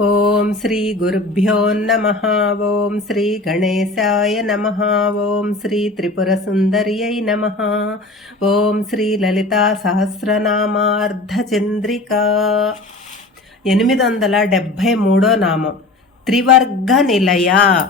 ఓం శ్రీ గురుభ్యో నమ. ఓం శ్రీ గణేశాయ నమ. ఓం శ్రీ త్రిపుర సుందర్యై నమ. ఓం శ్రీ లలితా సహస్రనామార్ధచంద్రిక ఎనిమిది వందల డెబ్భై మూడో నామం. త్రివర్గ నిలయ.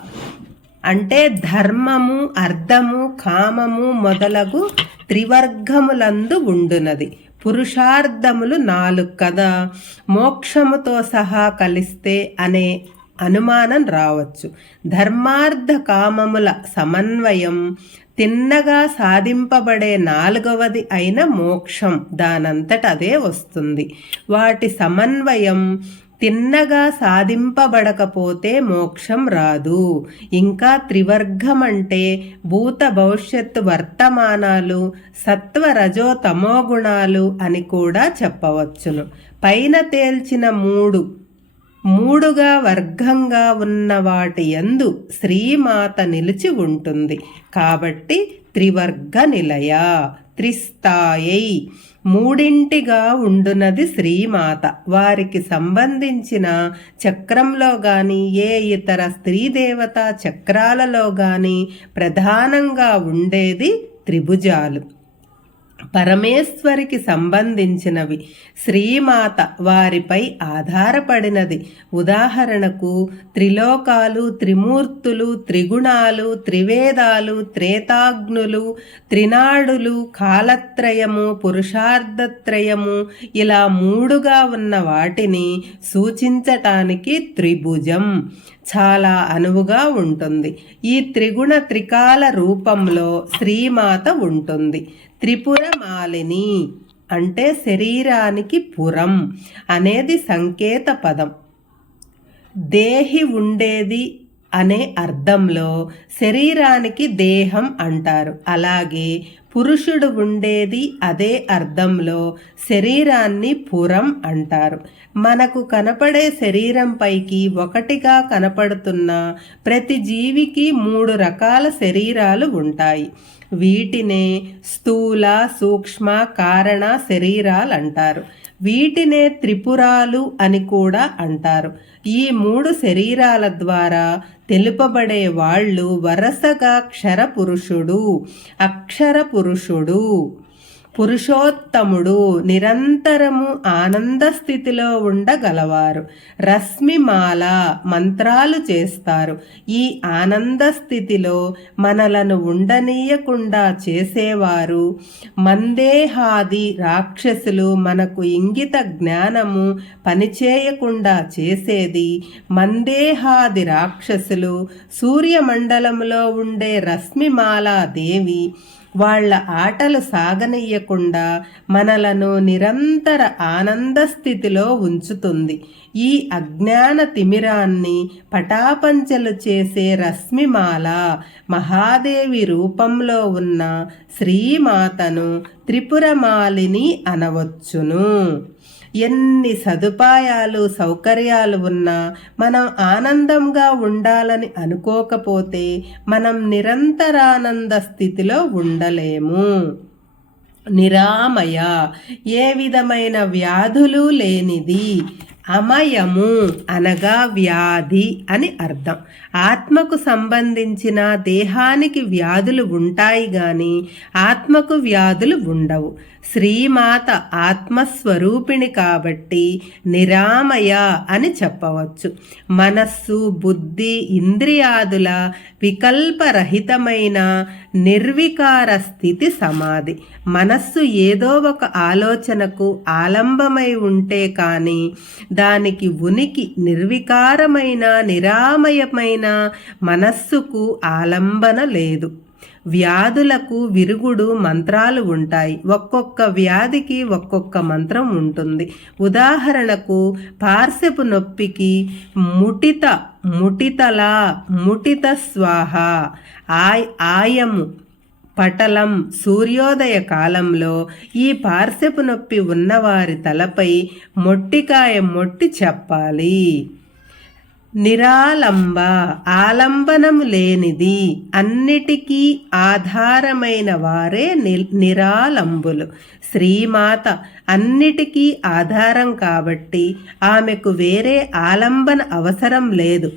అంటే ధర్మము అర్థము కామము మొదలగు త్రివర్గములందు ఉండునది. పురుషార్థములు నాలుగు కదా. మోక్షముతో సహా కలిస్తే అనే అనుమానం రావచ్చు. ధర్మార్థ కామముల సమన్వయం తిన్నగా సాధింపబడే నాలుగవది అయిన మోక్షం దానంతట అదే వస్తుంది. వాటి సమన్వయం తిన్నగా సాధింపబడకపోతే మోక్షం రాదు. ఇంకా త్రివర్గం అంటే భూత భవిష్యత్తు వర్తమానాలు సత్వరజో తమో గుణాలు అని కూడా చెప్పవచ్చును. పైన తేల్చిన మూడు మూడుగా వర్గంగా ఉన్న వాటి యందు శ్రీమాత నిలిచి ఉంటుంది. కాబట్టి త్రివర్గ నిలయ త్రిస్థాయై. మూడింటిగా ఉండునది శ్రీమాత. వారికి సంబంధించిన చక్రంలో గాని ఏ ఇతర స్త్రీదేవత చక్రాలలో గాని ప్రధానంగా ఉండేది త్రిభుజాలు. పరమేశ్వరికి సంబంధించినవి. శ్రీమాత వారిపై ఆధారపడినది. ఉదాహరణకు త్రిలోకాలు త్రిమూర్తులు త్రిగుణాలు త్రివేదాలు త్రేతాగ్నులు త్రినాడులు కాలత్రయము పురుషార్థత్రయము ఇలా మూడుగా ఉన్న వాటిని సూచించటానికి త్రిభుజం చాలా అనువుగా ఉంటుంది. ఈ త్రిగుణ త్రికాల రూపంలో శ్రీమాత ఉంటుంది. త్రిపురమాలిని అంటే శరీరానికి పురం అనేది సంకేత పదం. దేహి ఉండేది అనే అర్థంలో శరీరానికి దేహం అంటారు. అలాగే పురుషుడు ఉండేది అదే అర్థంలో శరీరాన్ని పురం అంటారు. మనకు కనపడే శరీరంపైకి ఒకటిగా కనపడుతున్న ప్రతి జీవికి మూడు రకాల శరీరాలు ఉంటాయి. వీటినే స్థూల సూక్ష్మ కారణ శరీరాలు అంటారు. వీటినే త్రిపురాలు అని కూడా అంటారు. ఈ మూడు శరీరాల ద్వారా తెలుపబడే వాళ్ళు వరసగా క్షరపురుషుడు అక్షర పురుషుడు పురుషోత్తముడు నిరంతరము ఆనంద స్థితిలో ఉండగలవారు. రశ్మిమాల మంత్రాలు చేస్తారు. ఈ ఆనంద స్థితిలో మనలను ఉండనీయకుండా చేసేవారు. మందేహాది రాక్షసులు మనకు ఇంగిత జ్ఞానము పనిచేయకుండా చేసేది. మందేహాది రాక్షసులు సూర్యమండలములో ఉండే రశ్మిమాల దేవి వాళ్ళ ఆటలు సాగనీయకుండా మనలను నిరంతర ఆనంద స్థితిలో ఉంచుతుంది. ఈ అజ్ఞాన తిమిరాన్ని పటాపంచలు చేసే రశ్మిమాల మహాదేవి రూపంలో ఉన్న శ్రీమాతను త్రిపురమాలిని అనవచ్చును. ఎన్ని సదుపాయాలు సౌకర్యాలు ఉన్నా మనం ఆనందంగా ఉండాలని అనుకోకపోతే మనం నిరంతరానంద స్థితిలో ఉండలేము. నిరామయ. ఏ విధమైన వ్యాధులు లేనిది. అమయము అనగా వ్యాధి అని అర్థం. ఆత్మకు సంబంధించిన దేహానికి వ్యాధులు ఉంటాయి గాని ఆత్మకు వ్యాధులు ఉండవు. శ్రీమాత ఆత్మస్వరూపిణి కాబట్టి నిరామయ అని చెప్పవచ్చు. మనస్సు బుద్ధి ఇంద్రియాదుల వికల్పరహితమైన నిర్వికార స్థితి సమాధి. మనస్సు ఏదో ఒక ఆలోచనకు ఆలంబమై ఉంటే కానీ దానికి ఉనికి నిర్వికారమైన నిరామయమైన మనస్సుకు ఆలంబన లేదు. వ్యాధులకు విరుగుడు మంత్రాలు ఉంటాయి. ఒక్కొక్క వ్యాధికి ఒక్కొక్క మంత్రం ఉంటుంది. ఉదాహరణకు పార్శ్వపు నొప్పికి ముటిత ముటితల ముటిత స్వాహ ఆయ్ ఆయము పటలం సూర్యోదయ కాలంలో ఈ పార్శ్వపు నొప్పి ఉన్నవారి తలపై మొట్టికాయ మొట్టి చెప్పాలి. నిరాలంబ ఆలంబనము లేనిది అన్నిటికీ ఆధారమైన వారే ని- నిరాలంబులు. శ్రీమాత అన్నిటికీ ఆధారం కాబట్టి ఆమెకు వేరే ఆలంబన అవసరం లేదు.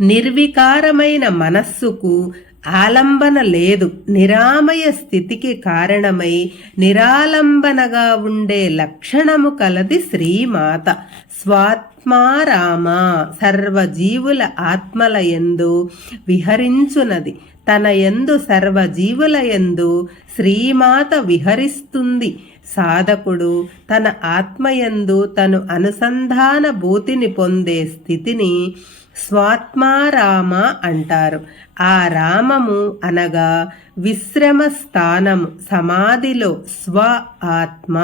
నిర్వికారమైన మనస్సుకు ఆలంబన లేదు. నిరామయ స్థితికి కారణమై నిరాలంబనగా ఉండే లక్షణము కలది శ్రీమాత. స్వాత్మారామ సర్వజీవుల ఆత్మల యందు విహరించునది. తన యందు సర్వజీవుల యందు శ్రీమాత విహరిస్తుంది. సాధకుడు తన ఆత్మయందు తను అనుసంధాన భూతిని పొందే స్థితిని స్వాత్మారామ అంటారు. ఆ రామము అనగా విశ్రమ స్థానము సమాధిలో స్వ ఆత్మ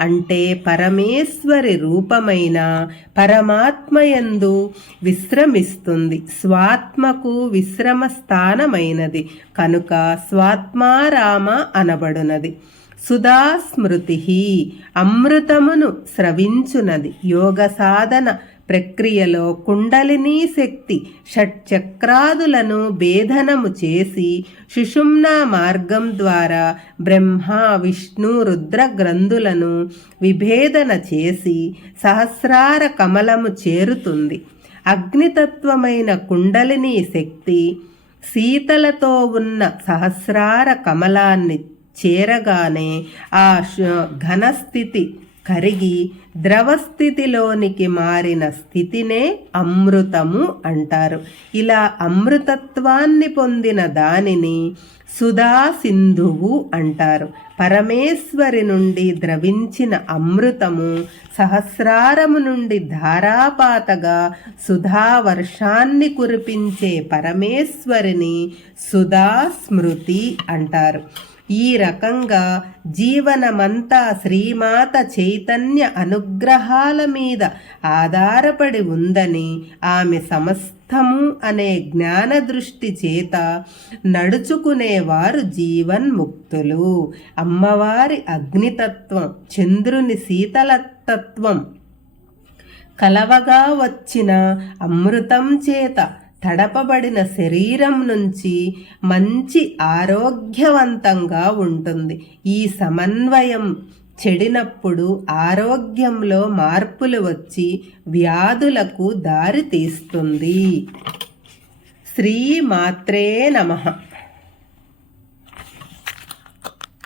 అంటే పరమేశ్వరి రూపమైన పరమాత్మయందు విశ్రమిస్తుంది. స్వాత్మకు విశ్రమ స్థానమైనది. కనుక స్వాత్మారామ అనబడునది. సుధాస్మృతి అమృతమును స్రవించునది. యోగ సాధన ప్రక్రియలో కుండలినీ శక్తి షట్చక్రాదులను భేదనము చేసి సుషుమ్నా మార్గం ద్వారా బ్రహ్మ విష్ణు రుద్ర గ్రంథులను విభేదన చేసి సహస్రార కమలము చేరుతుంది. అగ్నితత్వమైన కుండలిని శక్తి శీతలతో ఉన్న సహస్రార కమలాన్ని చేరగానే ఆ ఘనస్థితి కరిగి ద్రవస్థితిలోనికి మారిన స్థితినే అమృతము అంటారు. ఇలా అమృతత్వాన్ని పొందిన దానిని సుధా సింధువు అంటారు. పరమేశ్వరి నుండి ద్రవించిన అమృతము సహస్రారము నుండి ధారాపాతగా సుధా వర్షాన్ని కురిపించే పరమేశ్వరిని సుధా స్మృతి అంటారు. ఈ రకంగా జీవనమంతా శ్రీమాత చైతన్య అనుగ్రహాల మీద ఆధారపడి ఉందని ఆమె సమస్తము అనే జ్ఞాన దృష్టి చేత నడుచుకునేవారు జీవన్ముక్తులు. అమ్మవారి అగ్నితత్వం చంద్రుని శీతలతత్వం కలవగా వచ్చిన అమృతం చేత తడపబడిన శరీరం నుంచి మంచి ఆరోగ్యవంతంగా ఉంటుంది. ఈ సమన్వయం చెడినప్పుడు ఆరోగ్యంలో మార్పులు వచ్చి వ్యాధులకు దారితీస్తుంది. శ్రీమాత్రే శ్రీ మాత్రే నమః.